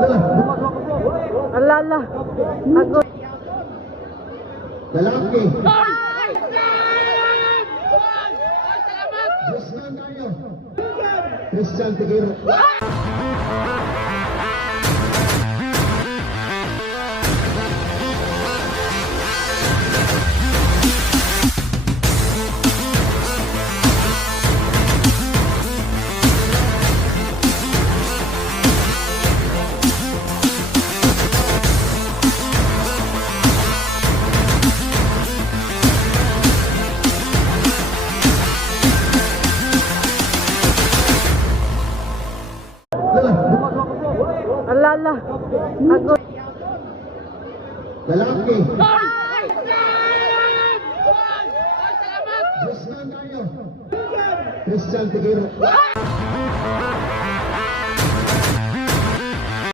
Alala. Ako. Lalaki. Ay! Diyos na tayo. Christian Tigiro. Alala. Ako. Lalaki. Ay! Diyos na tayo. Christian Tigiro.